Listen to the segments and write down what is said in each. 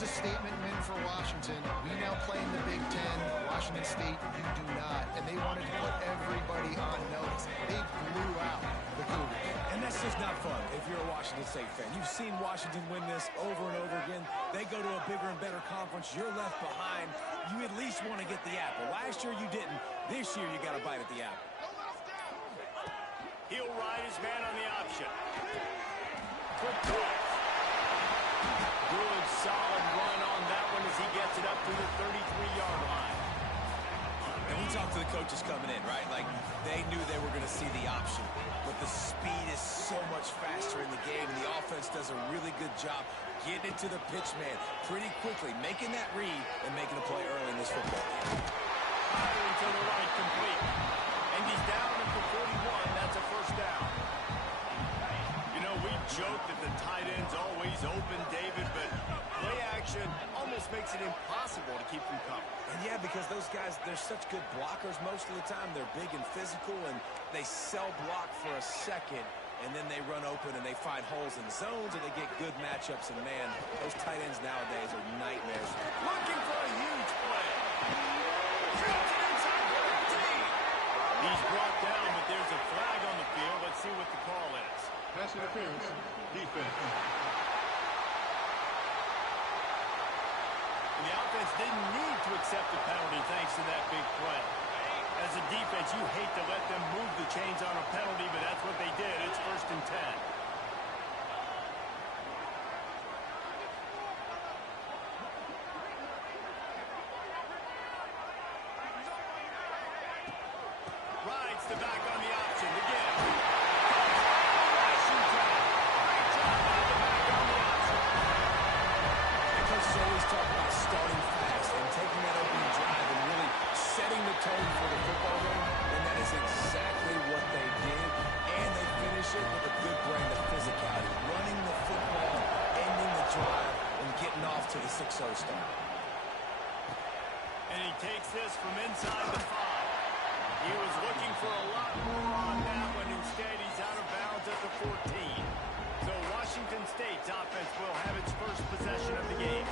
was a statement win for Washington. We now play in the Big Ten. Washington State, you do not. And they wanted to put everybody on notice. They blew out the Cougars. And that's just not fun if you're a Washington State fan. You've seen Washington win this over and over again. They go to a bigger and better conference. You're left behind. You at least want to get the apple. Last year you didn't. This year you got to bite at the apple. He'll ride his man on the option. Quick pass. Good, solid run on that one as he gets it up to the 33-yard line. And we talked to the coaches coming in, right? Like, they knew they were going to see the option. But the speed is so much faster in the game, and the offense does a really good job getting it to the pitch man pretty quickly, making that read and making a play early in this football game. Firing to the right, complete. And he's down at the 41. That's a first down. You know, we joke that the tight end's always open, David, but play action almost makes it impossible to keep them covered. And yeah, because those guys, they're such good blockers most of the time. They're big and physical, and they sell block for a second, and then they run open and they find holes in zones, and they get good matchups. And, man, those tight ends nowadays are nightmares. Looking for a huge play. He's brought down, but there's a flag on the field. Let's see what the call is. Pass interference, defense. The offense didn't need to accept the penalty thanks to that big play. As a defense, you hate to let them move the chains on a penalty, but that's what they did. It's 1st and 10. Rides the back on the option again. Washington. Great job by the back on the option. The coaches always talk about starting fast and taking that opening drive and really setting the tone for the football game, and that is exactly what they did. And they finish it with a good brand of physicality, running the football, ending the drive, and getting off to the 6-0 start. And he takes this from inside the 5. He was looking for a lot more on that one. Instead, he's out of bounds at the 14. So Washington State's offense will have its first possession of the game.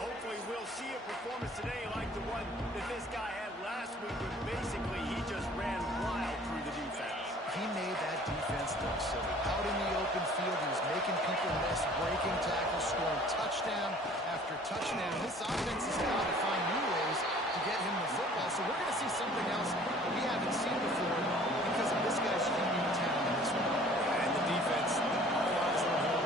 Hopefully, we'll see a performance today like the one that this guy had last week when basically he just ran wild through the defense. He made that defense look silly. Out in the open field, he was making people miss, breaking tackles, scoring touchdown after touchdown. This offense is now to find new ways to get him the football. So we're going to see something else we haven't seen before because of this guy's unique talent in this one. And the defense, all eyes on him.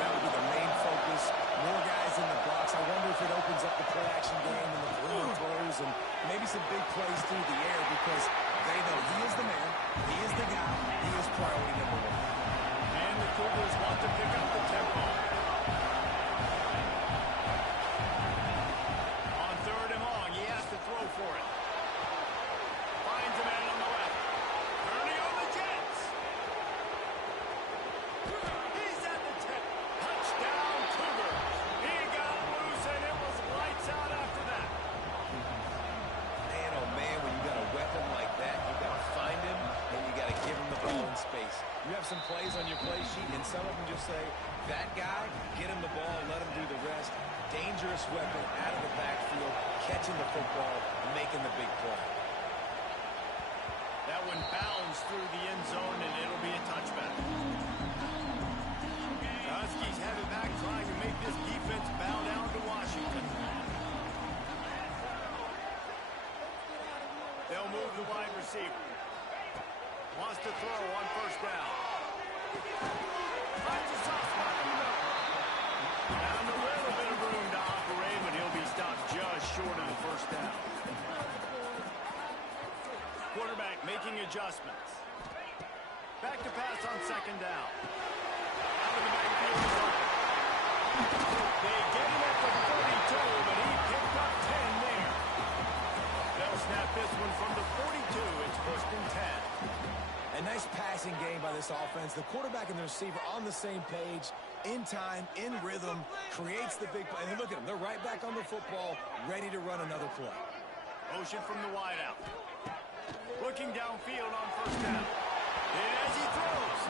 That would be the main focus. More guys in the box. I wonder if it opens up the play-action game and the perimeter throws and maybe some big plays through the air because they know he is the man, he is the guy, he is priority number 1. And the Cougars want to pick up the tempo. On 3rd and long, he has to throw for it. Finds a man on the left. Ernie on the Jets. He's at the 10. Touchdown, Cougars. He got loose, and it was lights out after that. Man, oh man, when you got a weapon like that, you got to find him and you got to give him the ball in space. You have some plays on your play sheet, and some of them just say, that guy, get him the ball, let him do the rest. Dangerous weapon out of the backfield, catching the football, making the big play. That one bounced through the end zone, and it'll be a touchback. The Huskies have it back, trying to make this defense bow down to Washington. They'll move the wide receiver. Wants to throw on 1st down. Finds a soft spot. Found a little bit of room to operate, but he'll be stopped just short of the 1st down. Quarterback making adjustments. Back to pass on 2nd down. Out of the backfield is open. They get him at the 32, but he picked up 10 there. They'll snap this one from the 42. It's 1st and 10. A nice passing game by this offense. The quarterback and the receiver on the same page, in time, in rhythm, creates the big play. And look at them. They're right back on the football, ready to run another play. Motion from the wideout. Looking downfield on 1st down. And as he throws,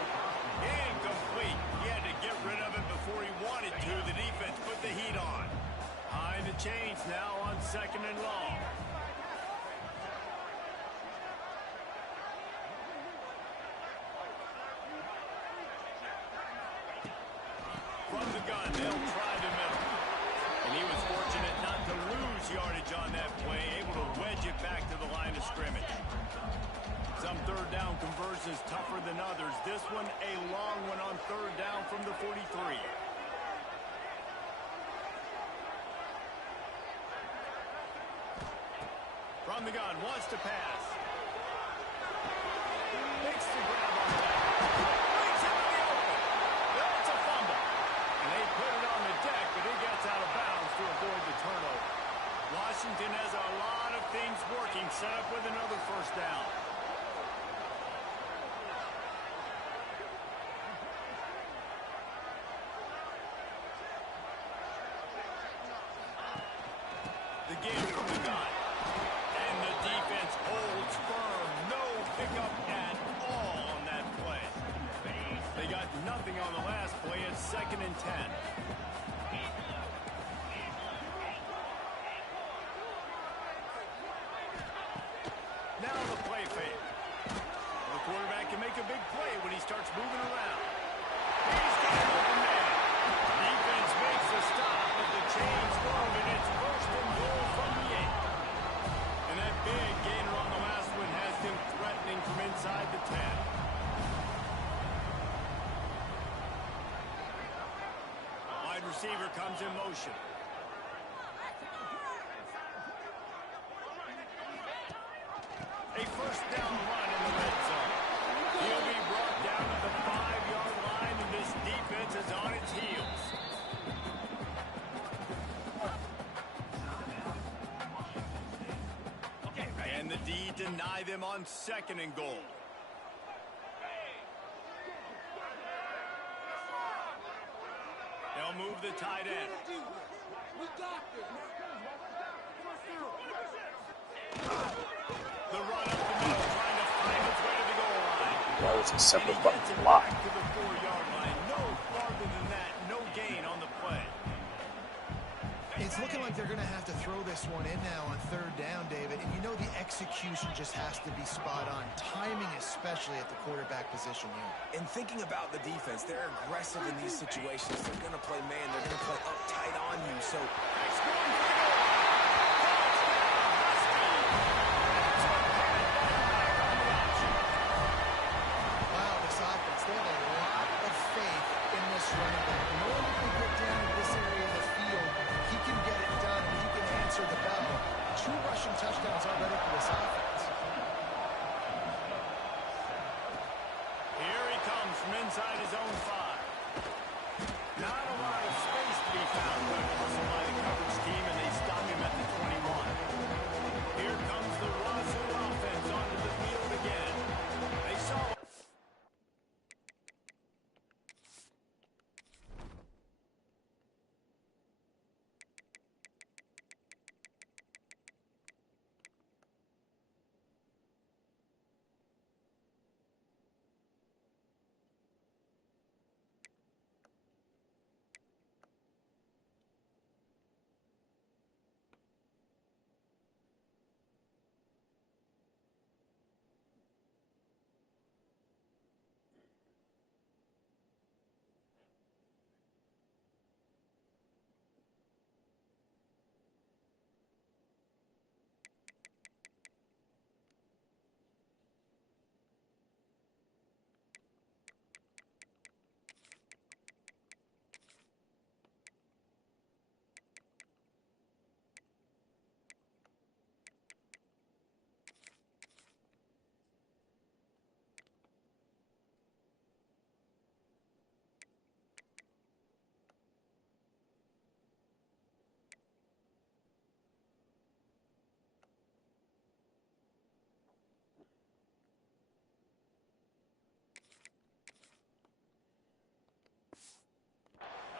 incomplete. He had to get rid of it before he wanted to. The defense put the heat on. change now on 2nd and long. From the gun, they'll try the middle. And he was fortunate not to lose yardage on that play, able to wedge it back to the line of scrimmage. Some third down conversions tougher than others. This one, a long one on 3rd down from the 43. From the gun, wants to pass. Makes the grab on the back. Brings him in the open. That's a fumble. And they put it on the deck, but he gets out of bounds to avoid the turnover. Washington has a lot of things working, set up with another 1st down. The game from the gun. And the defense holds firm. No pickup at all on that play. They got nothing on the last play. It's 2nd and 10. Now the play fake. The quarterback can make a big play when he starts moving around. He's got an open man. Defense makes a stop, but the chains move, and it's 1st and goal from the 8. And that big gainer on the last one has him threatening from inside the 10. Wide receiver comes in motion. A 1st down run in the red zone. He'll be brought down at the 5-yard line, and this defense is on its heels. And the D deny them on 2nd and goal. They'll move the tight end. The run up the middle, trying to find its way to the goal line. That was a separate And he gets it block. back to the 4-yard line. No farther than that, no gain on the play. It's looking like they're going to have to throw this one in now on 3rd down, David. And you know the execution just has to be spot on. Timing especially at the quarterback position here. And thinking about the defense, they're aggressive in these situations. They're going to play man. They're going to play up tight on you. So Nice going for the goal. Touchdown, Husky. That's what put it back on the option. Wow, this offense, they have a lot of faith in this running back. Knowing he can get down in this area of the field, he can get it done, and he can answer the bell. 2 rushing touchdowns already for this offense. Here he comes from inside his own 5. Not a lot of space to be found. Good hustle by the coverage team, and they stop him at the 21. Here comes the Wazoo offense onto the field again. They saw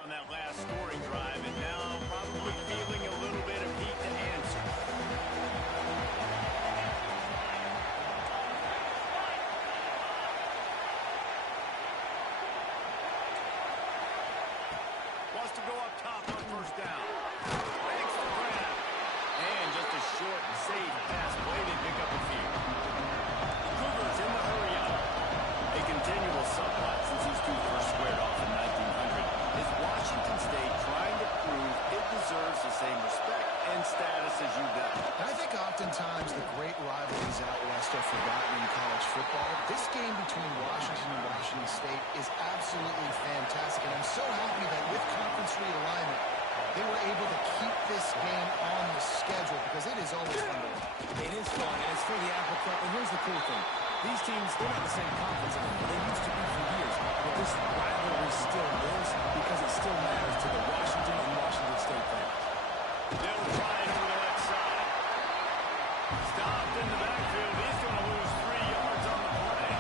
on that last scoring drive, and now probably feeling a little bit of heat to answer. Wants to go up top on 1st down. Makes the grab. short and safe pass play. They pick up a few. The Cougars in the hurry up. A continual subplot since these two first squared off in 1900 is Washington State trying to prove it deserves the same respect and status as UW. And I think oftentimes the great rivalries out west are forgotten in college football. This game between Washington and Washington State is absolutely fantastic, and I'm so happy that with conference realignment, they were able to keep this game on the schedule because it is always fun to watch. It is fun, and it's for the Apple Cup. And here's the cool thing. These teams, they're not the same conference anymore. They used to be for years. But this rivalry still is because it still matters to the Washington and Washington State fans. They'll try it over the left side. Stopped in the backfield. He's going to lose 3 yards on the play.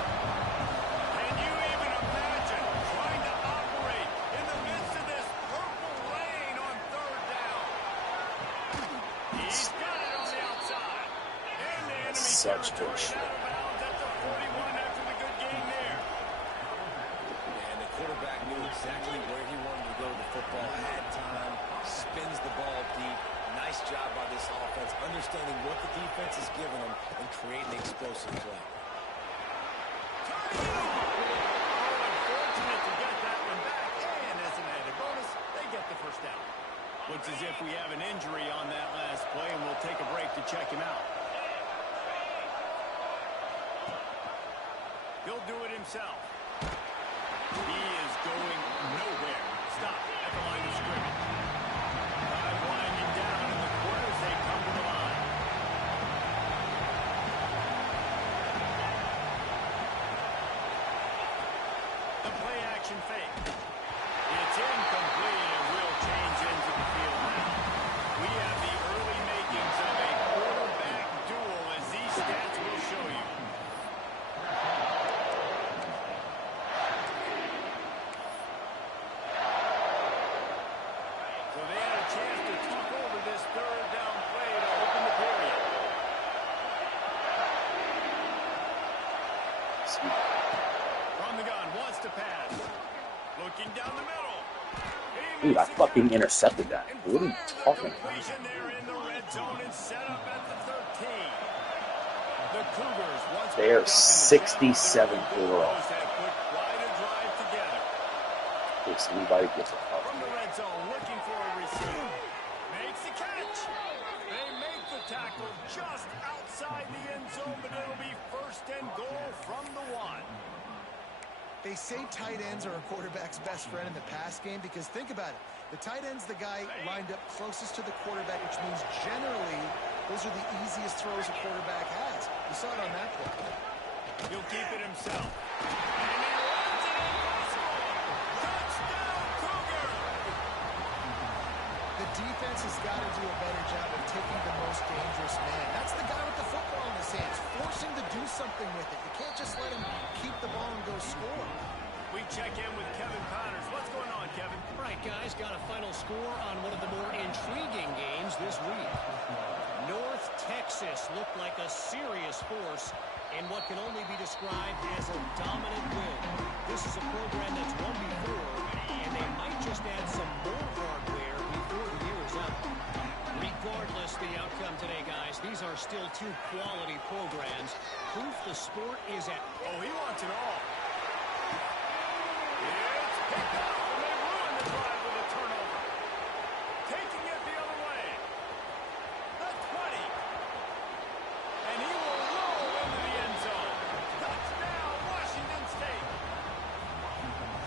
Can you even imagine trying to operate in the midst of this purple rain on 3rd down? He's got it on the outside. And the enemy Such territory good shit. out of bounds at the 41 after the good game there. And the quarterback knew exactly where he wanted to go with the football, had time, spins the ball deep. Nice job by this offense, understanding what the defense is giving them and creating an explosive play. Unfortunate to get that one back, and as an added bonus, they get the first down. Looks as if we have an injury on that last play, and we'll take a break to check him out. He'll do it himself. He is going nowhere. Stop at the line of scrimmage. Time winding down in the corner as they come to the line. The play action fake. It's incomplete and will change into the field now. We have the early makings of a quarterback duel as these stats will show you. So they had a chance to talk over this 3rd down play to open the period. From the gun, wants to pass. Looking down the middle. Dude, I fucking intercepted that. What are you talking about? Completion there in the red zone and set up at the 13. The Cougars, once They are back up in the 67 overall. have put quite a drive together. If anybody gets a fuck. From the red zone, looking for a receiver. Makes the catch. They make the tackle just outside the end zone, but it'll be 1st and goal from the 1. They say tight ends are a quarterback's best friend in the pass game because think about it. The tight end's the guy lined up closest to the quarterback, which means generally those are the easiest throws a quarterback has. You saw it on that play. He'll keep it himself. And he runs it impossible. Touchdown, Cougar! The defense has got to do a better job of taking the most dangerous man. That's the guy with the football in his hands. Force him to do something with it. You can't just let him keep the ball and go score. We check in with Kevin Connors. What's going on, Kevin? All right, guys, got a final score on one of the more intriguing games this week. North Texas looked like a serious force in what can only be described as a dominant win. This is a program that's won before, and they might just add some more hardware before the year is up. Regardless the outcome today, guys, these are still 2 quality programs. Proof the sport is at... Oh, he wants it all. It's picked up, and they ruin the drive with a turnover. Taking it the other way. The 20. And he will roll into the end zone. Touchdown, Washington State.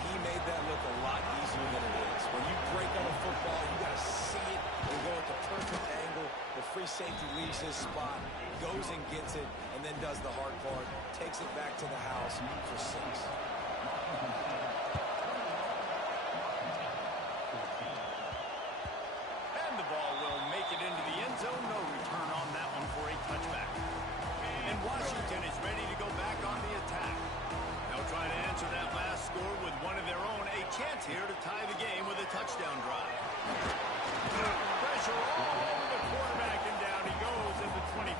He made that look a lot easier than it is. When you break on a football, you got to see it and go at the perfect angle. The free safety leaves his spot, goes and gets it, and then does the hard part, takes it back to the house for 6. And the ball will make it into the end zone. No return on that one for a touchback. And Washington is ready to go back on the attack. They'll try to answer that last score with one of their own. A chance here to tie the game with a touchdown drive. Pressure all over the quarterback, and down he goes at the 24.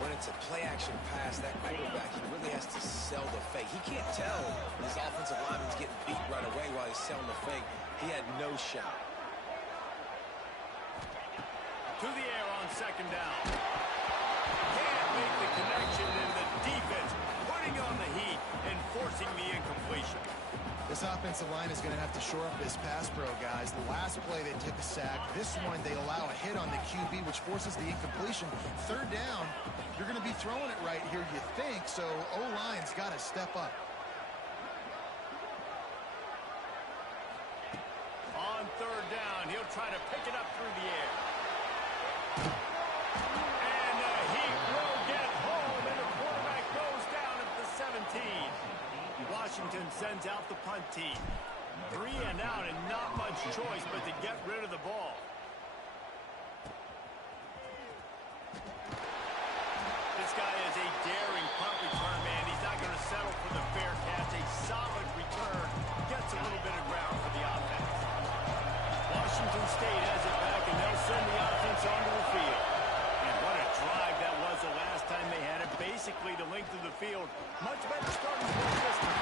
When it's a play-action pass, that quarterback, he really has to sell the fake. He can't tell his offensive lineman's getting beat right away while he's selling the fake. He had no shot. to the air on second down. Can't make the connection, and the defense putting on the heat and forcing the incompletion. This offensive line is going to have to shore up this pass pro, guys. The last play, they took a sack. This one, they allow a hit on the QB, which forces the incompletion. Third down, you're going to be throwing it right here, you think, so O-line's got to step up. On third down, he'll try to pick it up through the air. And the heat will get home, and the quarterback goes down at the 17. Washington sends out the punt team. 3 and out, and not much choice but to get rid of the ball. This guy is a daring punt return man. He's not going to settle for the fair catch. A solid return gets a little bit of ground for the offense. Washington State has it back, and they'll send the offense onto the field. And what a drive that was the last time they had it. Basically the length of the field. Much better starting point this time.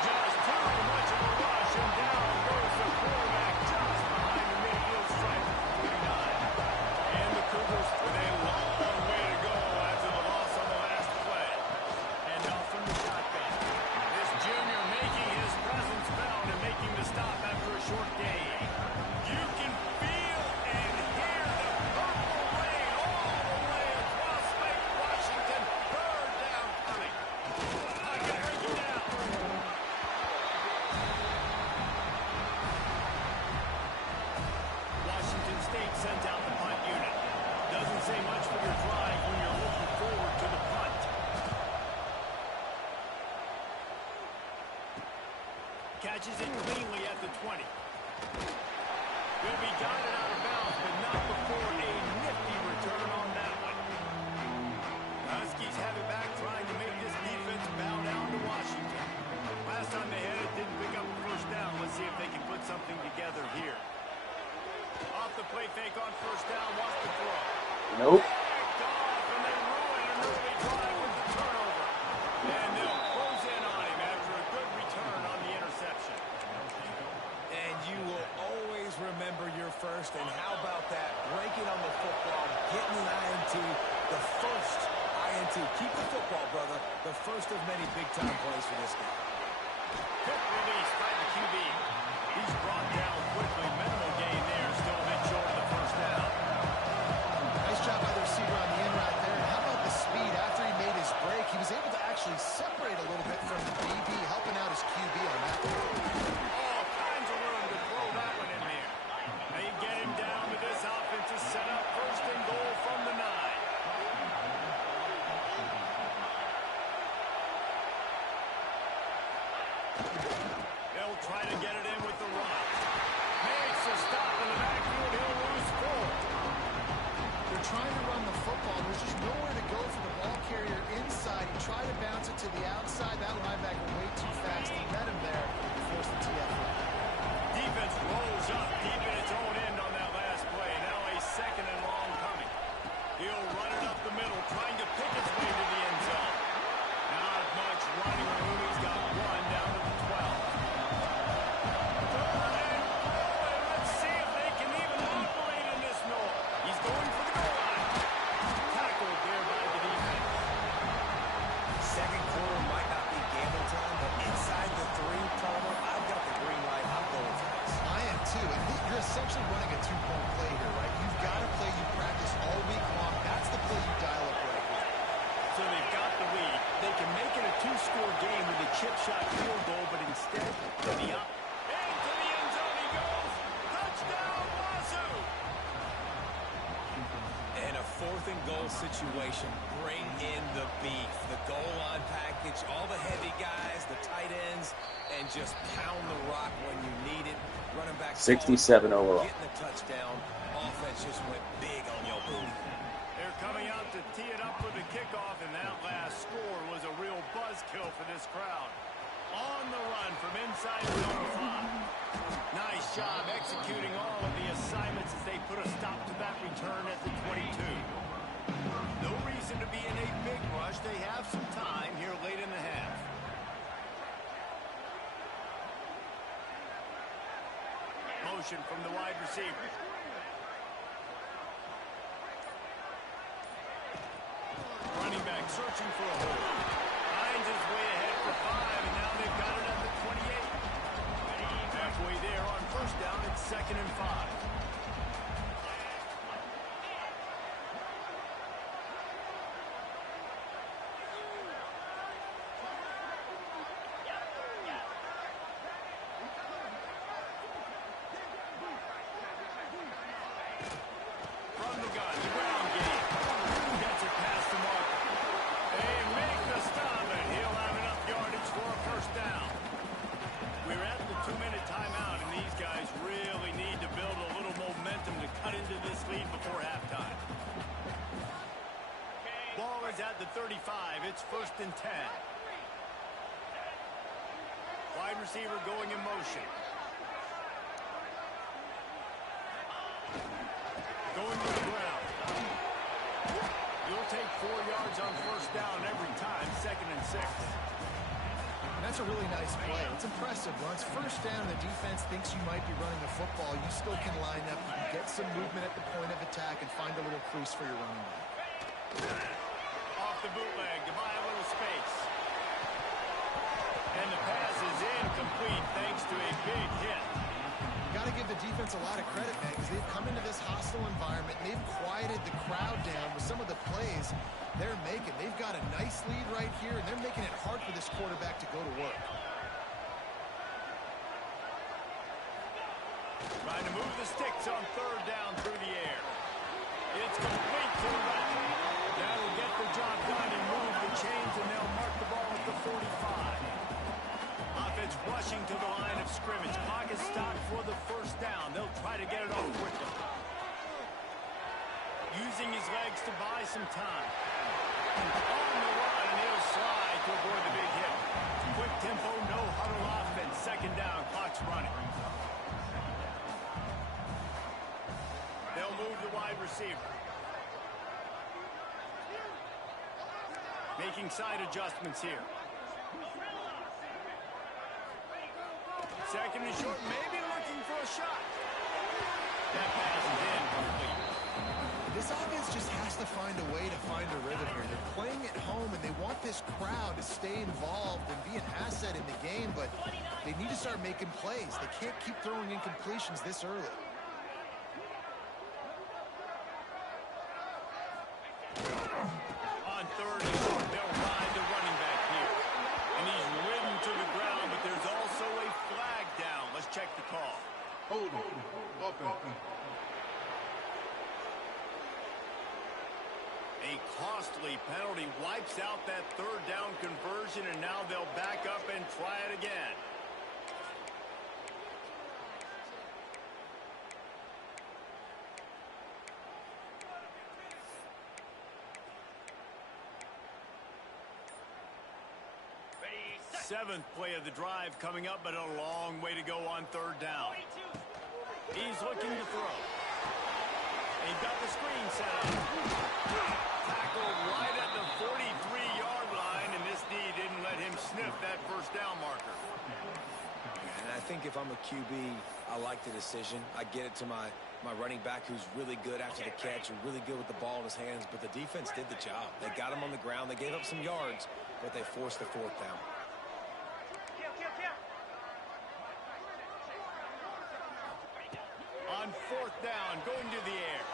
Just too much of a rush, and down goes the quarterback just behind the midfield stripe at 49. And the Cougars with a long way to go after the loss on the last play. And now from the shotgun. This junior making his presence felt and making the stop after a short game. You can feel and hear the purple rain all the way across Lake Washington. Third down coming. I can break it down. Washington State sends out the punt unit. Doesn't say much for your drive when you're looking forward to the punt. Catches it cleanly at the 20. Will be guided out of bounds, but not before a nifty return on that one. Huskies have it back, trying to make this defense bow down to Washington. Last time they had it, didn't pick up a first down. Let's see if they can put something together here. Off the play fake on first down, watch the throw. Nope. Picked off, and they ruin an early drive with the turnover. And they'll close in on him after a good return on the interception. And you will always remember your first. And how about that? Breaking on the football, getting an INT, the first INT. Keep the football, brother. The first of many big-time plays for this guy. Quick release by the QB. He's brought down quickly. Minimal gain there. Still a bit short of the first down. Nice job by the receiver on the end right there. And how about the speed after he made his break? He was able to actually separate a little bit from the DB, helping out his QB on that one. All kinds of room to throw that one in there. They get him down with this offense is set up. First and goal from the 9. They'll try to get it in with the run. Makes a stop in the backfield. He'll lose 4. They're trying to run the football. There's just nowhere to go for the ball carrier inside. He tried to bounce it to the outside. That linebacker way too fast. He met him there and forced the TF. Defense rolls up deep in its own end on that last play. Now a second and long coming. He'll run it up the middle, trying to pick his way to the end zone. Not much running room. He's got 1 down to the 12. Third and goal, and let's see if they can even operate in this Noel. He's going for the goal line. Tackled there by the defense. Second quarter might not be gamble time, but inside the 3, Palmer, I've got the green light. I'm going for this. I am too. And you're essentially running a 2-point play here, right? You've got to play you practice all week long. That's the play you dial up right here. So they've got the lead. They can make it a 2-score game with a chip shot field goal, but instead, to the up. Into the end zone he goes. Touchdown, Wazoo! And a 4th and goal situation. Bring in the beef. The goal line package, all the heavy guys, the tight ends, and just pound the rock when you need it. Running back 67 overall. Getting the touchdown. Offense just went big on your booty. They're coming out to tee it up for the kickoff, and that last score was a real buzzkill for this crowd. On the run from inside zone 5. Nice job executing all of the assignments as they put a stop to that return at the 22. No reason to be in a big rush. They have some time here late in the half. Motion from the wide receiver. searching for a hole. Finds his way ahead for 5, and now they've got it at the 28. Halfway there on first down, it's 2nd and 5. From the gun, the ground game. Gets it past the mark. They make the stop, and he'll have enough yardage for a first down. We're at the 2-minute timeout, and these guys really need to build a little momentum to cut into this lead before halftime. Ball is at the 35. It's 1st and 10. Wide receiver going in motion. Going to the ground. You'll take 4 yards on first down every time, 2nd and 6. And that's a really nice play. It's impressive. Once first down, the defense thinks you might be running the football. You still can line up. You can get some movement at the point of attack and find a little crease for your running back. Off the bootleg to buy a little space. And the pass is incomplete thanks to a big hit. Got to give the defense a lot of credit, man, because they've come into this hostile environment and they've quieted the crowd down with some of the plays they're making. They've got a nice lead right here, and they're making it hard for this quarterback to go to work. Trying to move the sticks on 3rd down through the air. It's complete to the right. That'll get the job done and move the chains, and they'll mark the ball at the 45. Offense rushing to the line of scrimmage. Clock is stopped for the first down. They'll try to get it off quickly. Using his legs to buy some time. On the run, and he'll slide to avoid the big hit. Quick tempo, no huddle offense. 2nd down, clock's running. They'll move the wide receiver. Making side adjustments here. 2nd and short, maybe looking for a shot. That pass is incomplete. This offense just has to find a way to find a rhythm here. They're playing at home, and they want this crowd to stay involved and be an asset in the game, but they need to start making plays. They can't keep throwing incompletions this early. On 3rd and short, they'll ride the running back here. And he's ridden to the ground, but there's also a flag down. Let's check the call. Hold on. Offense. A costly penalty wipes out that 3rd down conversion, and now they'll back up and try it again. Seventh play of the drive coming up, but a long way to go on 3rd down. He's looking to throw. He's got the screen set up. Tackled right at the 43-yard line, and this D didn't let him sniff that first down marker. And I think if I'm a QB, I like the decision. I get it to my running back who's really good after the catch and really good with the ball in his hands, but the defense did the job. They got him on the ground. They gave up some yards, but they forced the 4th down. On 4th down, going to the air.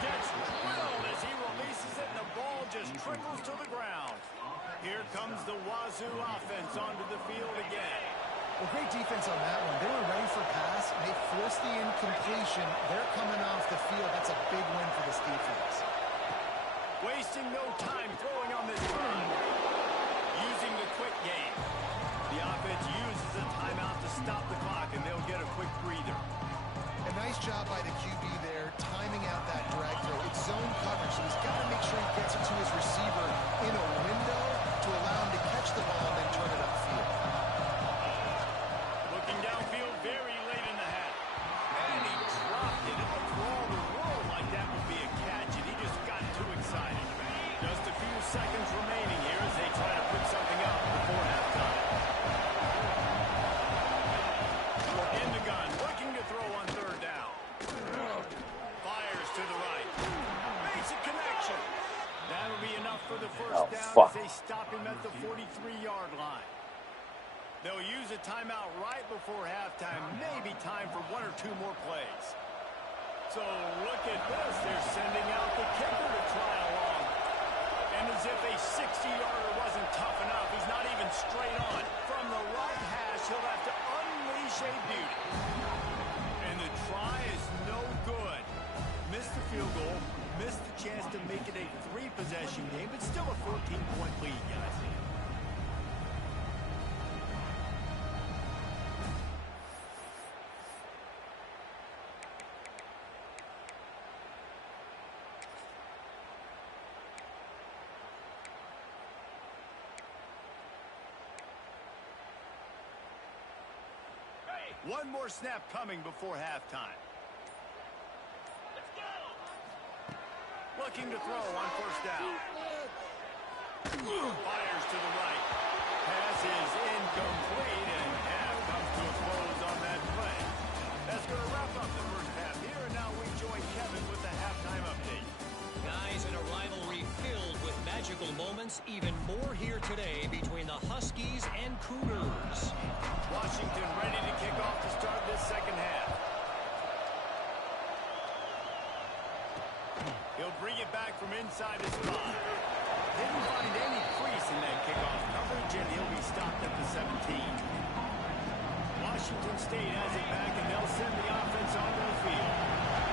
Gets drilled as he releases it, and the ball just trickles to the ground. Here comes the Wazoo offense onto the field again. Well, great defense on that one. They were ready for pass. They forced the incompletion. They're coming off the field. That's a big win for this defense. Wasting no time throwing on this run. Using the quick game. The offense uses a timeout to stop the clock, and they'll get a quick breather. A nice job by the QB there, timing out that drag throw. It's zone coverage, so he's got to make sure he gets it to his receiver in a window to allow him to catch the ball and then turn it upfield. Looking downfield very late in the half. And he dropped it. If a throw of the world like that would be a catch, and he just got too excited. Just a few seconds remaining here him at the 43-yard line. They'll use a timeout right before halftime. Maybe time for one or two more plays. So look at this. They're sending out the kicker to try along. And as if a 60-yarder wasn't tough enough, he's not even straight on. From the right hash, he'll have to unleash a beauty. And the try is no good. Missed the field goal, missed the chance to make it a 3-possession game, but still a 14-point lead, guys. One more snap coming before halftime. Let's go. Looking to throw on first down. Fires to the right. Pass is incomplete, and half comes to a close on that play. That's going to wrap up the first half here, and now we join Kevin with the halftime update. Guys, in a rivalry filled with magical moments, even more here today between the Huskies and Cougars. Washington ready to kick off to start this second half. He'll bring it back from inside his 5. Didn't find any crease in that kickoff coverage, and he'll be stopped at the 17. Washington State has it back, and they'll send the offense onto the field.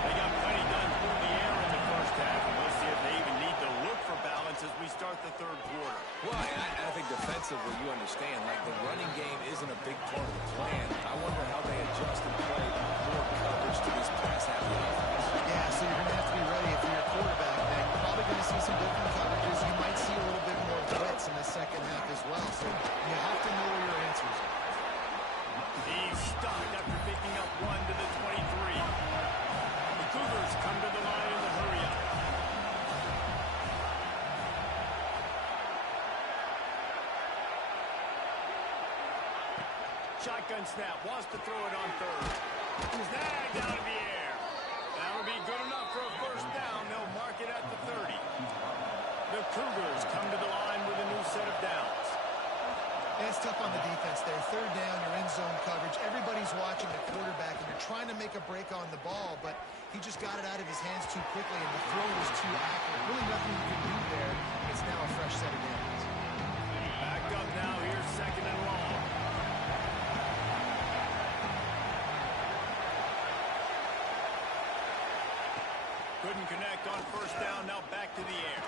They got plenty done through the air in the first half, and we'll see if they even need to look for balance as we start the third quarter. Well, I think defensively, you understand, like the running game isn't a big part of the plan. I wonder how they adjust and play more coverage to this pass-happy offense. Yeah, so you're going to have to be ready if you're a quarterback. Then you're probably going to see some different coverages. You might see a little bit more blitz in the second half as well. So you have to know where your answers are. He's stopped after picking up 1 to the 23. The Cougars come to the line in the hurry-up. Shotgun snap, wants to throw it on third. Snagged out of the air. That'll be good enough for a first down. They'll mark it at the 30. The Cougars come to the line with a new set of downs. And it's tough on the defense there. Third down, you're in zone coverage. Everybody's watching the quarterback, and you're trying to make a break on the ball, but he just got it out of his hands too quickly, and the throw was too accurate. Really nothing you can do there. It's now a fresh set of downs. Backed up now. Here's second and long. Couldn't connect on first down. Now back to the air.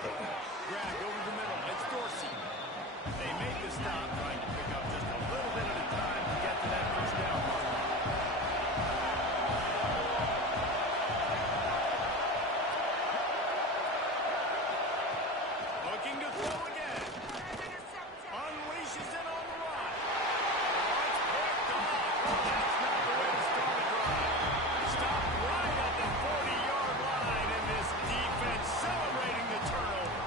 Grabbed over the middle. It's Dorsey. They made the stop, trying to pick up just a little bit at a time to get to that first down mark. Looking to throw again. Unleashes it on the run. Oh, it's picked off. Oh, that's not the way to start a drive. Stopped right at the 40-yard line, and this defense celebrating the turnover.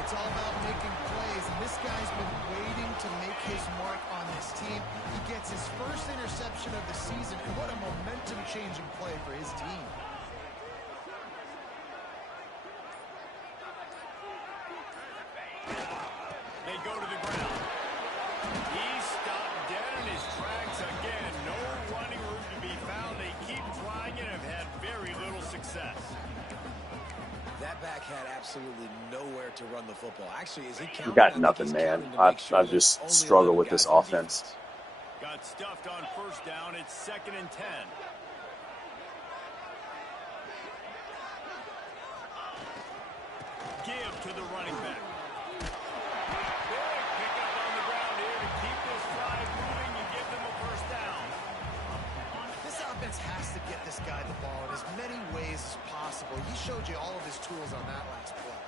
It's all about making plays, and this guy's been waiting to make his mark on this team. He gets his first interception of the season, and what a momentum-changing play for his team. They go to the ground. He's stopped dead in his tracks again. No running room to be found. They keep trying it and have had very little success. That back had absolutely nowhere to run the football. Actually, is he counting? You got nothing, man. I just struggle with this offense. Got stuffed on first down. It's 2nd and 10. Give to the running back. Big pickup on the ground here to keep this drive moving and give them a first down. This offense has to get this guy the ball in as many ways as possible. He showed you all of his tools on that last play.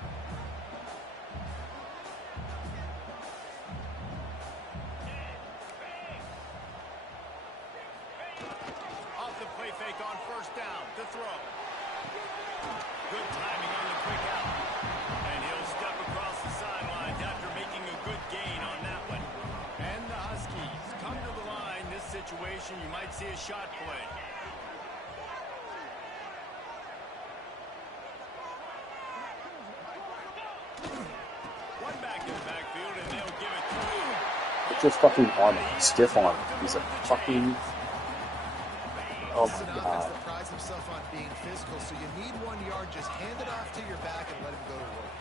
Off the play fake on first down to throw. Good timing on the quick out. And he'll step across the sidelines after making a good gain on that one. And the Huskies come to the line. This situation, you might see a shot play. One back in the backfield, and they'll Get your fucking arm, stiff arm. He's a fucking. Oh This is an my offense god. that prides himself on being physical, so you need 1 yard. Just hand it off to your back and let him go to work.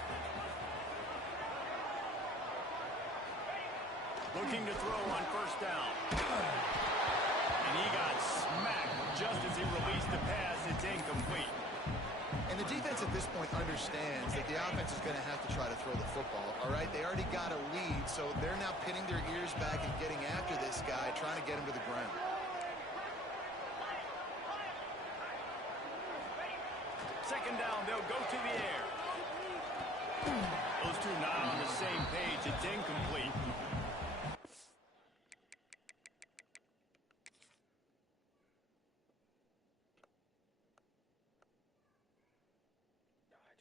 Looking to throw on first down. And he got smacked just as he released the pass. It's incomplete. And the defense at this point understands that the offense is going to have to try to throw the football, all right? They already got a lead, so they're now pinning their ears back and getting after this guy, trying to get him to the ground. Second down, they'll go to the air. Those two not on the same page. It's incomplete.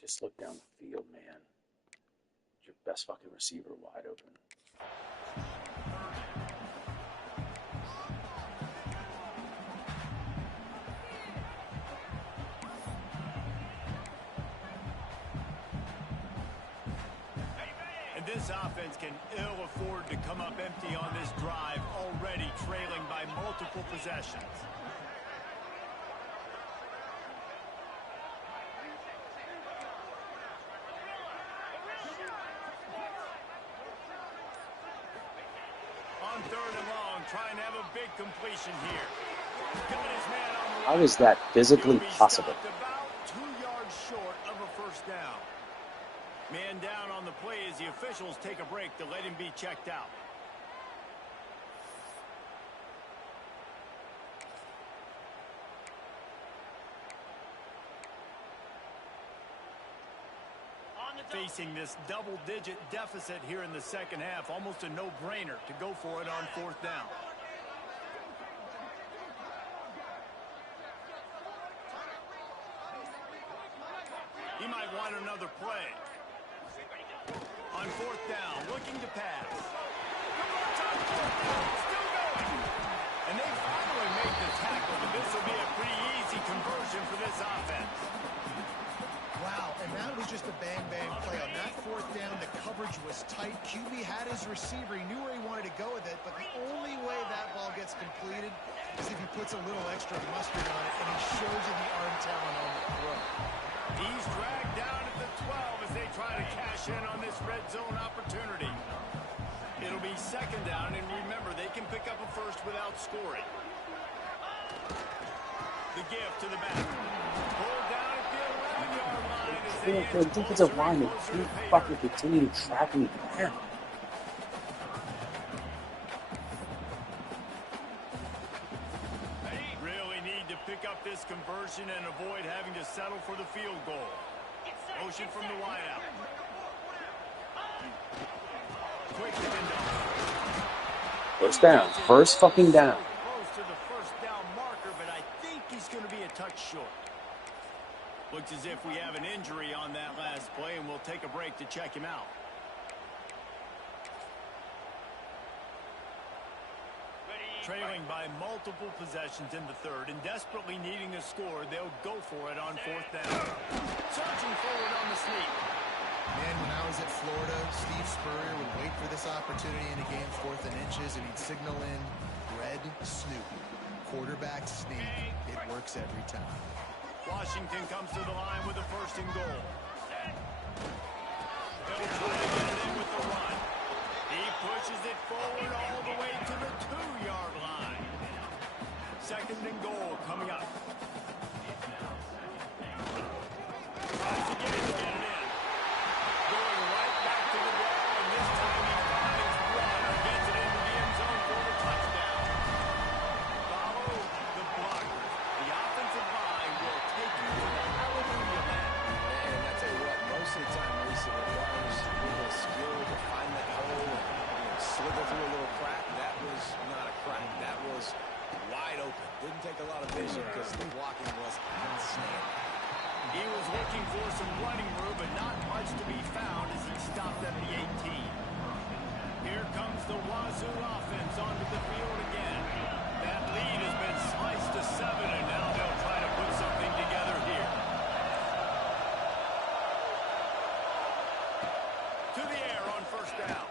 Just look down the field, man. Your best fucking receiver wide open. And this offense can ill afford to come up empty on this drive, already trailing by multiple possessions. On third and long, trying to have a big completion here. Got his man on the How is that physically He'll be possible? stopped about 2 yards short of a first down. Man down on the play as the officials take a break to let him be checked out. Facing this double-digit deficit here in the second half, almost a no-brainer to go for it on fourth down. He might want another play. On fourth down, looking to pass. Still going. And they finally make the tackle, but this will be a pretty easy conversion for this offense. Wow, and that was just a bang-bang play. On that fourth down, the coverage was tight. QB had his receiver. He knew where he wanted to go with it, but the only way that ball gets completed is if he puts a little extra mustard on it, and he shows you the arm talent on the throw. He's dragged down at the 12 as they try to cash in on this red zone opportunity. It'll be second down, and remember, they can pick up a first without scoring. The gift to the back. Pulled down at the 11-yard line as they The defensive line, they keep fucking continue to track me down. Really need to pick up this conversion and avoid having to settle for the field goal. Motion from the wideout. Quick handoff. First down. First fucking down. Close to the first down marker, but I think he's going to be a touch short. Looks as if we have an injury on that last play, and we'll take a break to check him out. Trailing by multiple possessions in the third and desperately needing a score, they'll go for it on fourth down. Surging forward on the sneak. Man, when I was at Florida, Steve Spurrier would wait for this opportunity in a game 4th and inches, and he'd signal in red Snoopy. Quarterback sneak. It works every time. Washington comes to the line with a first and goal. They'll try to get it in with the run. He pushes it forward all the way to the 2-yard line. Second and goal coming up. Tries to get it in. Going right back to the wall, and this time he finds one or gets it into the end zone for the touchdown. Follow the blockers. The offensive line will take you to the hallelujah land. And I tell you what, most of the time, Reese, it requires a little skill to find that hole and slither through a little crack. That was not a crack. That was wide open. Didn't take a lot of vision because the blocking was outstanding. He was looking for some running room, but not much to be found as he stopped at the 18. Here comes the Wazoo offense onto the field again. That lead has been sliced to 7, and now they'll try to put something together here. To the air on first down.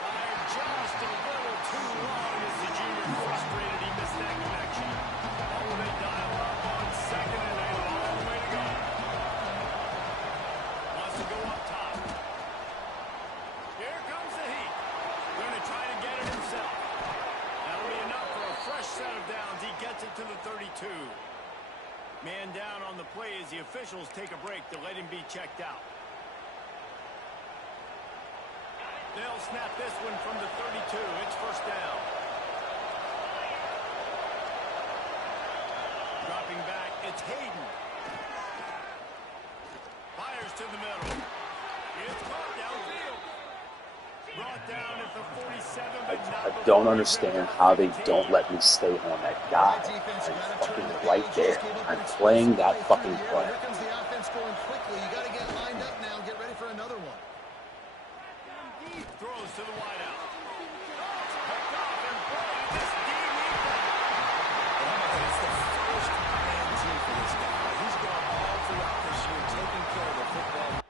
Fired just a to the 32. Man down on the play as the officials take a break to let him be checked out. They'll snap this one from the 32. It's first down. Dropping back, it's Hayden. Fires to the middle. It's caught downfield. Brought down at the 47, but not I don't understand how they don't let me stay on that guy. I'm fucking right there. I'm playing that fucking play. Here comes the offense going quickly. You got to get lined up now. Get ready for another one. Throws to the wideout. Picked off and played. This DB It's the first INT for this guy. He's gone all throughout this year, taking care of the football.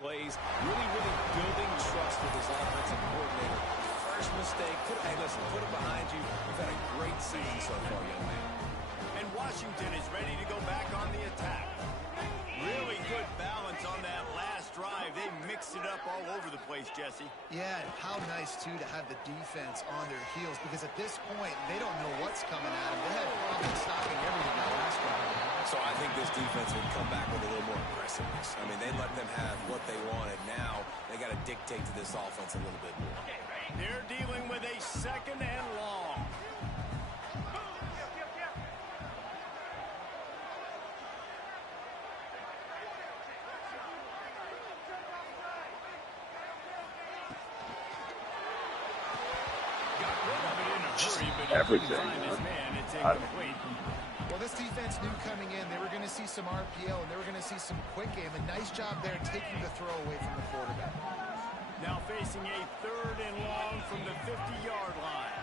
Plays, really building trust with his offensive coordinator. First mistake, hey, listen, put it behind you. You've had a great season so far, young man. And Washington is ready to go back on the attack. Really good balance on that last drive. They mixed it up all over the place, Jesse. Yeah, and how nice, too, to have the defense on their heels, because at this point, they don't know what's coming at them. They had problems stopping everything that last drive. So I think this defense would come back with a little more aggressiveness. I mean, they let them have what they wanted. Now they got to dictate to this offense a little bit more. They're dealing with a second and long. Got rid of it in a hurry, but everything, find his man. man. It's incomplete. Well, this defense knew coming in they were going to see some RPO and they were going to see some quick game. A nice job there taking the throw away from the quarterback. Now facing a third and long from the 50-yard line.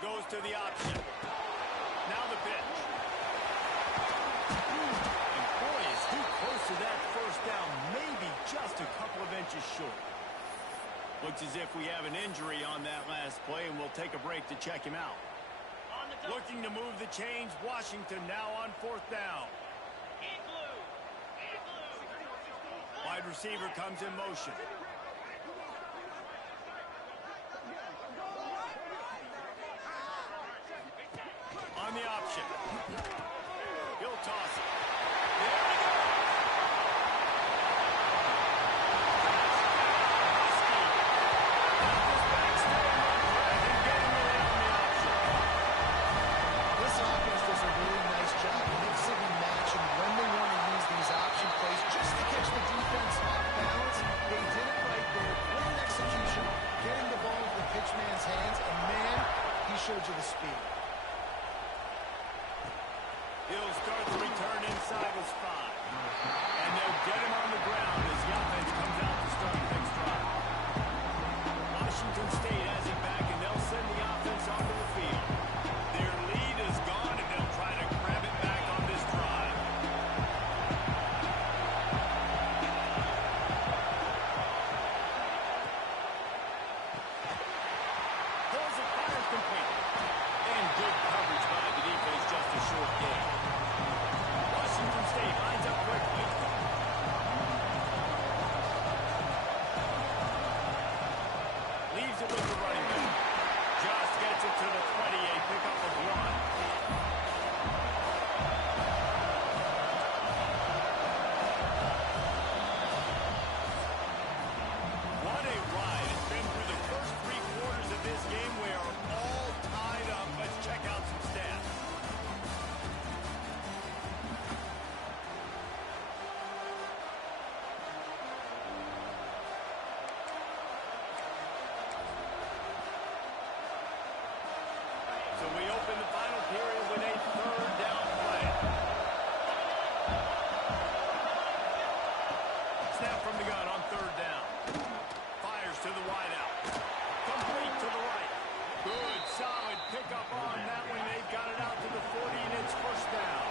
Goes to the option. Now the pitch. And boy, is he close to that first down, maybe just a couple of inches short. Looks as if we have an injury on that last play, and we'll take a break to check him out. Looking to move the chains, Washington now on fourth down. Wide receiver comes in motion. On the option. He'll toss it. There he goes. This offense does a really nice job mixing and matching when they want to use these option plays just to catch the defense off balance. They did it right there. Great execution, getting the ball into the pitchman's hands, and man, he showed you the speed. He'll start the return inside his 5. And they'll get him on the ground as the offense comes out to start the next drive. Washington State has him back, and they'll send the offense onto the field. Their lead is gone, and they'll try to grab it back on this drive. Pulls it, fires complete. And snap from the gun on third down. Fires to the wide out. Complete to the right. Good, solid pickup on that one. They've got it out to the 40, and it's first down.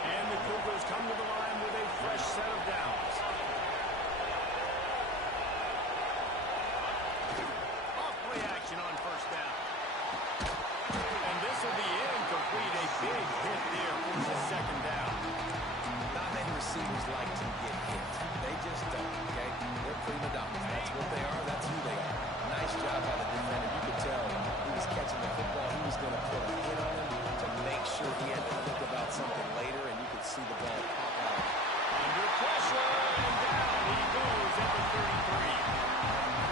And the Cougars come to the line with a fresh set of downs. Off-play action on first down. And this will be incomplete. A big hit there for the second down. Not many receivers like to get hit. They just don't, okay? They're prima donnas. That's what they are. That's who they are. Nice job by the defender. You could tell he was catching the football. He was going to put a hit on him to make sure he had to think about something later, and you could see the ball pop out. Under pressure, and down he goes at the 33.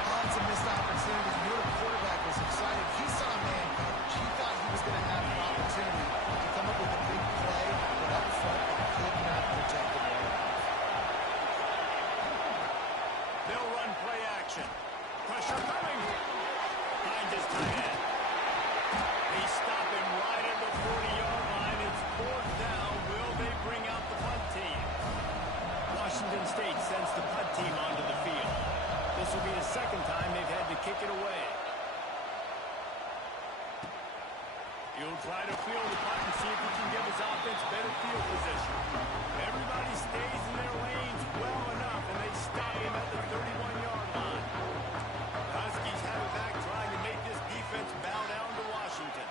Lots of missed opportunities. You know, the quarterback was excited. He saw man coverage. He thought he was going to have an opportunity to come up with a big play, but up front, he could not protect the ball. They'll run play action. Pressure coming. Finds his tight end. They stop him right at the 40-yard line. It's fourth down. Will they bring out the punt team? Washington State sends the punt team onto the field. This will be the second time they've had to kick it away. He'll try to field the punt and see if he can give his offense better field position. Everybody stays in their lanes well enough, and they stop him at the 31-yard line. Huskies have it back, trying to make this defense bow down to Washington.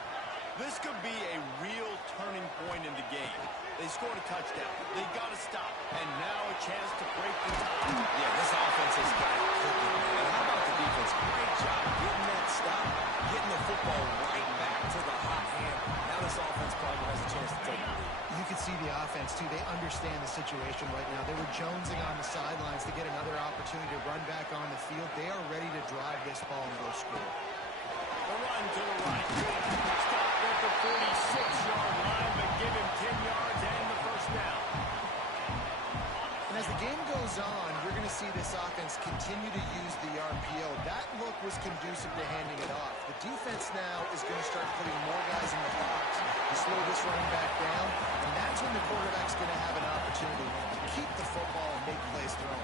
This could be a real turning point in the game. They scored a touchdown. They got to stop. And now a chance to break the tie. Yeah, this offense has got it cooking, man. How about the defense? Great job getting that stop, getting the football right back to the hot hand. Now this offense probably has a chance to take the lead. You can see the offense, too. They understand the situation right now. They were jonesing on the sidelines to get another opportunity to run back on the field. They are ready to drive this ball and go score. The run to the right. Stop at the 46-yard line, but give him 10 yards and the first down. And as the game goes on, you're going to see this offense continue to use the RPO. That look was conducive to handing it off. The defense now is going to start putting more guys in the box to slow this running back down, and that's when the quarterback's going to have an opportunity to keep the football and make plays thrown.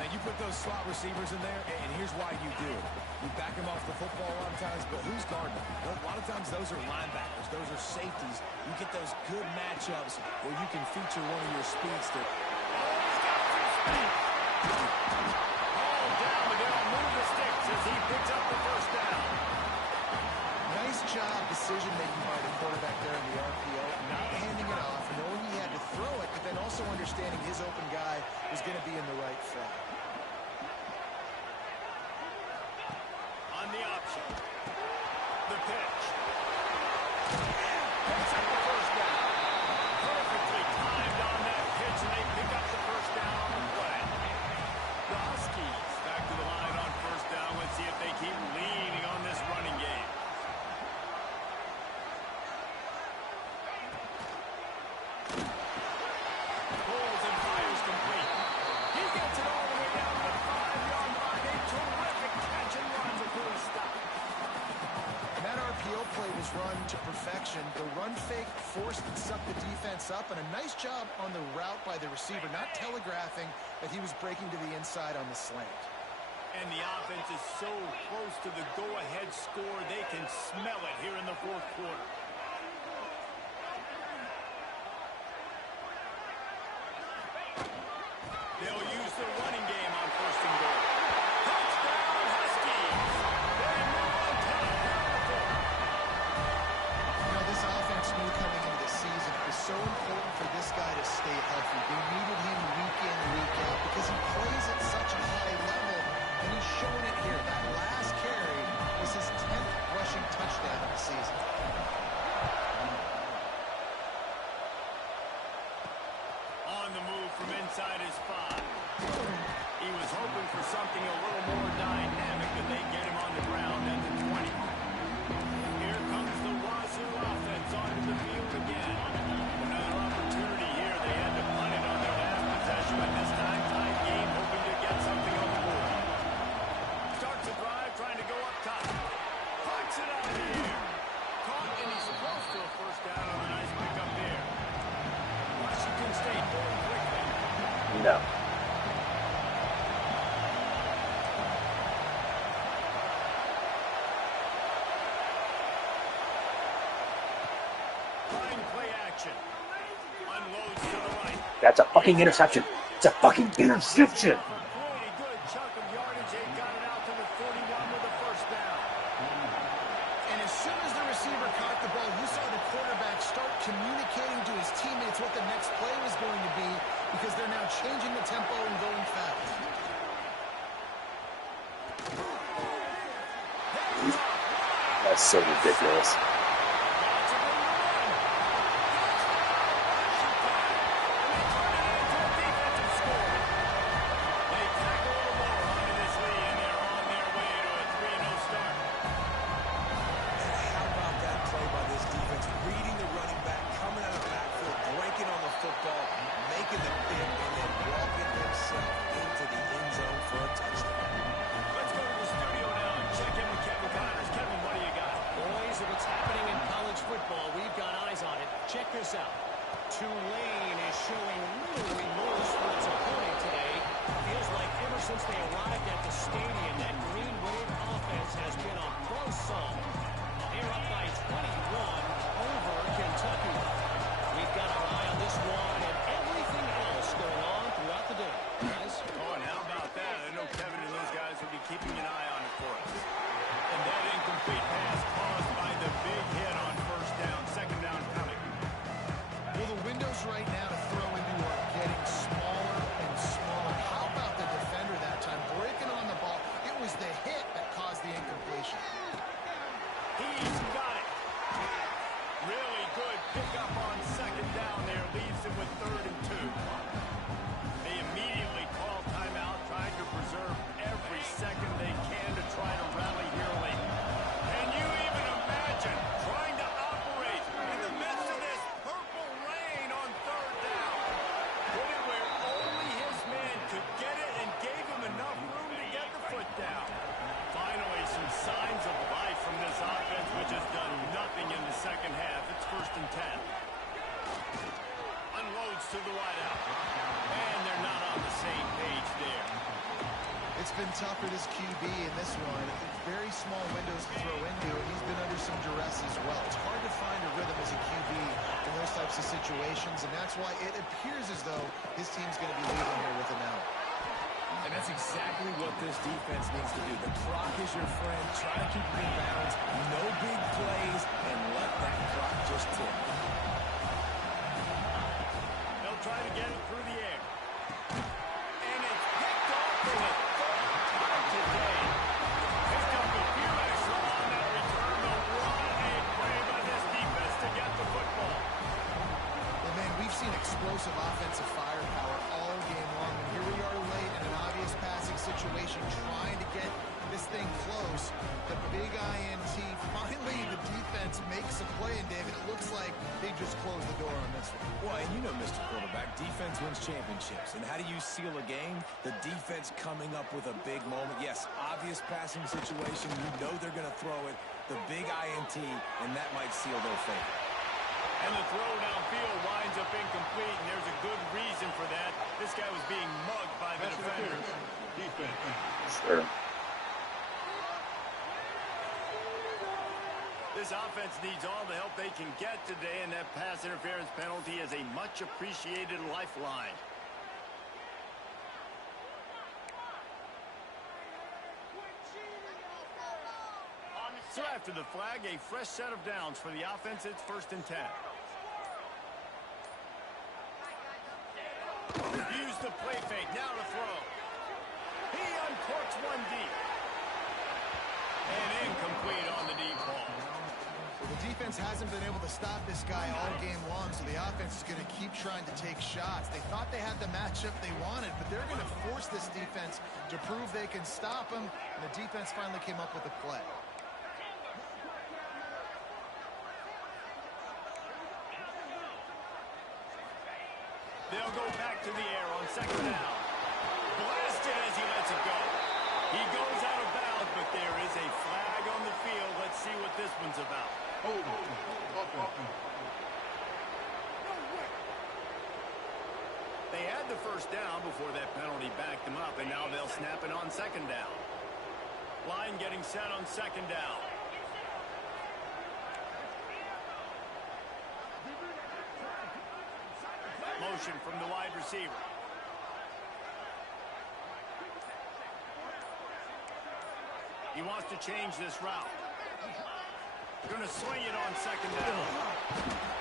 Now, you put those slot receivers in there, and here's why you do it. You back them off the football a lot of times, but who's guarding them? A lot of times those are linebackers. Those are safeties. You get those good matchups where you can feature one of your speedsters. All down, but they'll move the sticks as he picks up the first down. Nice job decision-making by the quarterback there in the RPO, not handing it off, knowing he had to throw it, but then also understanding his open guy was going to be in the right spot. On the option. The pitch. Picks up the first down. Perfectly timed on that pitch, and they pick up the first down on the play. The Huskies back to the line on first down. Let's see if they keep leaning on this running game. Pulls and fires complete. He gets it all the way down to the 5-yard line. A terrific catch and run before he stopped. And that RPO play was run to perfection. The run fake forced and sucked the defense up, and a nice job on the route by the receiver, not telegraphing that he was breaking to the inside on the slant. And the offense is so close to the go-ahead score, they can smell it here in the fourth quarter. They'll use the running game on first and goal. Touchdown, Huskies! They move on top here in the fourth. You know, this offense knew coming into the season it was so important for this guy to stay healthy. They needed him week in, week out, because he plays at such a high level, and he's showing it here. That last carry was his 10th rushing touchdown of the season. On the move from inside his 5. He was hoping for something a little more dynamic, but they get him on the ground at the 20. Here comes the Wazoo offense onto the field again. Another opportunity here. They had to punt it on their last possession, but this time tied game, hoping to get something on the board. Starts a drive, trying to go up top. Puts it out of the air. Caught, and he's close to a first down on a nice pickup there. Washington State going quickly. No. Line play action. Unloads to the right. That's a fucking interception. It's a fucking interception. Pretty good chunk of yardage. They got it out to the 41 with the first down. And as soon as the receiver caught the ball, you saw the quarterback start communicating to his teammates what the next play was going to be because they're now changing the tempo and going fast. That's so ridiculous. Check this out. Tulane is showing little remorse for its opponent today. Feels like ever since they arrived at the stadium, that Green Wave offense has been a buzzsaw. They're up by 21 over Kentucky. We've got our eye on this one and everything else going on throughout the day. Guys? Oh, and how about that? I know Kevin and those guys will be keeping an eye on it for us. And that incomplete pass caused by the big hit on first down, second down coming. Well, the windows right now to throw into are getting smaller and smaller. How about the defender that time breaking on the ball? It was the hit that caused the incompletion. He's got it. Really good pickup on second down there. Leaves him with 3rd and 2. They immediately call timeout, trying to preserve every second they can to try to rally here late. Can you even imagine trying to operate in the midst of this purple rain on 3rd down? Put it where only his man could get it and gave him enough room to get the foot down. Finally, some signs of life from this offense, which has done nothing in the second half. It's 1st and 10. Unloads to the wideout. And they're not on the same page there. It's been tough for this QB in this one. Very small windows to throw into, and he's been under some duress as well. It's hard to find a rhythm as a QB in those types of situations, and that's why it appears as though his team's going to be leading here with an out. And that's exactly what this defense needs to do. The clock is your friend. Try to keep it in bounds. No big plays, and let that clock just tick. They'll try to get it through the air. And it's picked off for the 3rd time today. Picked up a few extra on that return. What a play by this defense to get the football. Well, man, we've seen explosive offensive firepower all game long, and here we are late in an obvious passing situation trying to get this thing close. The big INT, finally the defense makes a play, and David, it looks like they just closed the door on this one. Well, and you know, Mr. Quarterback, defense wins championships. And how do you seal a game? The defense coming up with a big moment. Yes, obvious passing situation. You know they're going to throw it. The big INT, and that might seal their fate. And the throw downfield winds up incomplete, and there's a good reason for that. This guy was being mugged by the defender. Defense. Sure. This offense needs all the help they can get today, and that pass interference penalty is a much-appreciated lifeline. So after the flag, a fresh set of downs for the offense. It's 1st and 10. Use the play fake. Now to throw. He uncorks one deep. And incomplete on the deep ball. Well, the defense hasn't been able to stop this guy all game long, so the offense is going to keep trying to take shots. They thought they had the matchup they wanted, but they're going to force this defense to prove they can stop him, and the defense finally came up with a play. They'll go back to the air on second down. Blasted as he lets it go. He goes out of bounds, but there is a flag on the field. Let's see what this one's about. Hold on. They had the first down before that penalty backed them up, and now they'll snap it on second down. Line getting set on second down. motion from the wide receiver. He wants to change this route. Going to swing it on second down.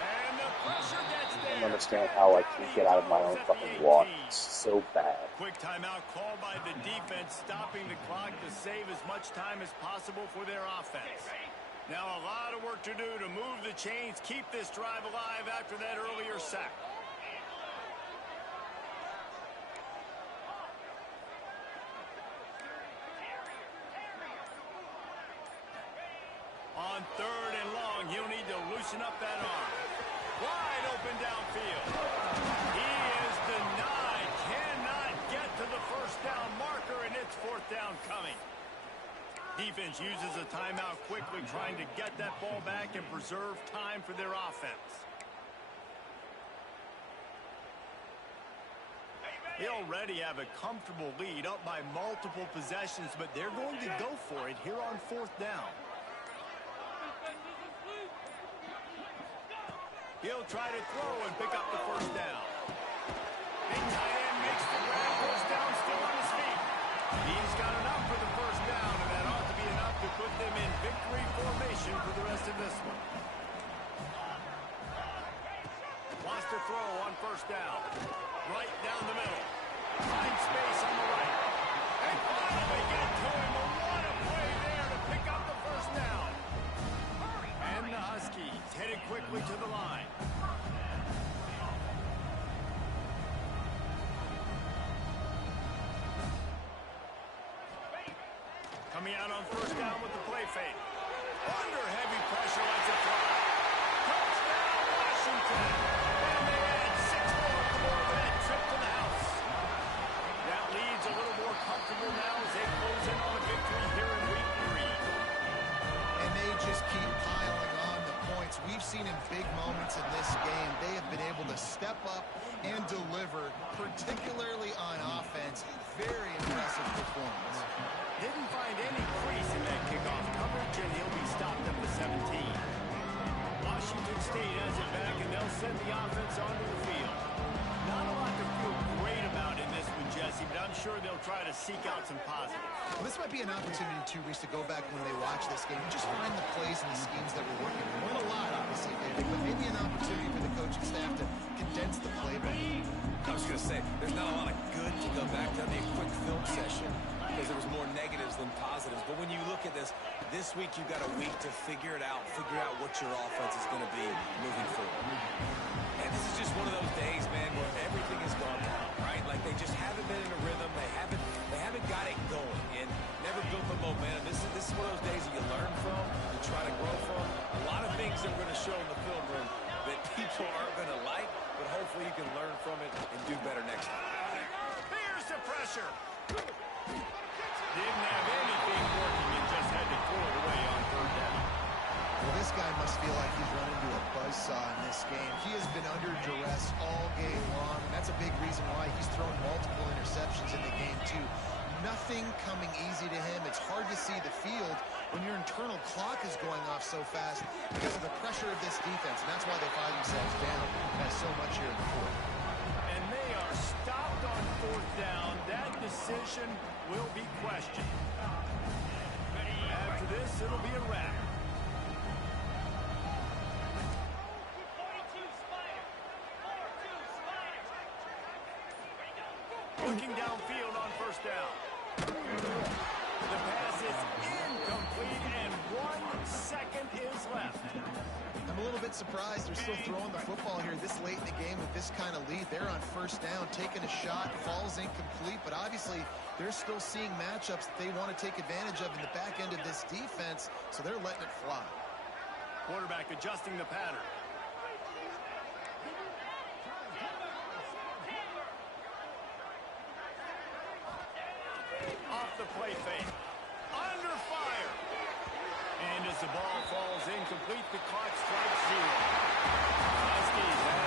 And the pressure gets there. I don't understand how I can't get out of my own fucking walk. It's so bad. Quick timeout called by the defense, stopping the clock to save as much time as possible for their offense. Now a lot of work to do to move the chains, keep this drive alive after that earlier sack. On third and long, he'll need to loosen up that arm. Wide open downfield. He is denied. Cannot get to the first down marker, and it's fourth down coming. Defense uses a timeout quickly, trying to get that ball back and preserve time for their offense. They already have a comfortable lead, up by multiple possessions, but they're going to go for it here on fourth down. He'll try to throw and pick up the first down. Big tight end makes the grab, goes down still on his feet. He's got enough for the first down, and that ought to be enough to put them in victory formation for the rest of this one. Wants to throw on first down. Right down the middle. Finds space on the right. And finally get to him. What a play there to pick up the first down. And the Huskies headed quickly to the line. Coming out on first down with the play fake. Under heavy pressure, lets it fly. Touchdown, Washington. And they add 6 more to that trip to the house. That lead's a little more comfortable now as they close in on a victory here in week 3. And they just keep piling on the points. We've seen in big moments in this game, they have been able to step up and deliver, particularly on offense. Very impressive performance. Didn't find any crease in that kickoff coverage, and he'll be stopped at the 17. Washington State has it back, and they'll send the offense onto the field. Not a lot to feel great about in this one, Jesse, but I'm sure they'll try to seek out some positives. Well, this might be an opportunity, too, Reese, to go back when they watch this game and just find the plays and the schemes that were working. There weren't a lot, obviously, David, but maybe an opportunity for the coaching staff to condense the playbook. I was going to say, there's not a lot of good to go back to the quick film session because there was more negatives than positives. But when you look at this week you've got a week to figure it out, figure out what your offense is going to be moving forward. And this is just one of those days, man, where everything has gone wrong, right? Like they just haven't been in a rhythm. They haven't got it going and never built the momentum. This is one of those days that you learn from, you try to grow from. A lot of things that we're going to show in the film room that people aren't going to like, but hopefully you can learn from it and do better next time. Here's the pressure. Didn't have anything working and just had to throw it away on third down. Well, this guy must feel like he's run into a buzzsaw in this game. He has been under duress all game long, and that's a big reason why he's thrown multiple interceptions in the game, too. Nothing coming easy to him. It's hard to see the field when your internal clock is going off so fast because of the pressure of this defense, and that's why they find themselves down by so much here in the fourth. And they are stopped on fourth down. That decision will be questioned. After this, it'll be a wrap. Looking downfield on first down. The pass is incomplete, and 1 second is left. I'm a little bit surprised they're still throwing the football here this late in the game with this kind of lead. They're on first down, taking a shot, falls incomplete, but obviously they're still seeing matchups that they want to take advantage of in the back end of this defense, so they're letting it fly. Quarterback adjusting the pattern. Off the play fake. Under fire. And as the ball falls incomplete, the clock strikes 0. Huskies have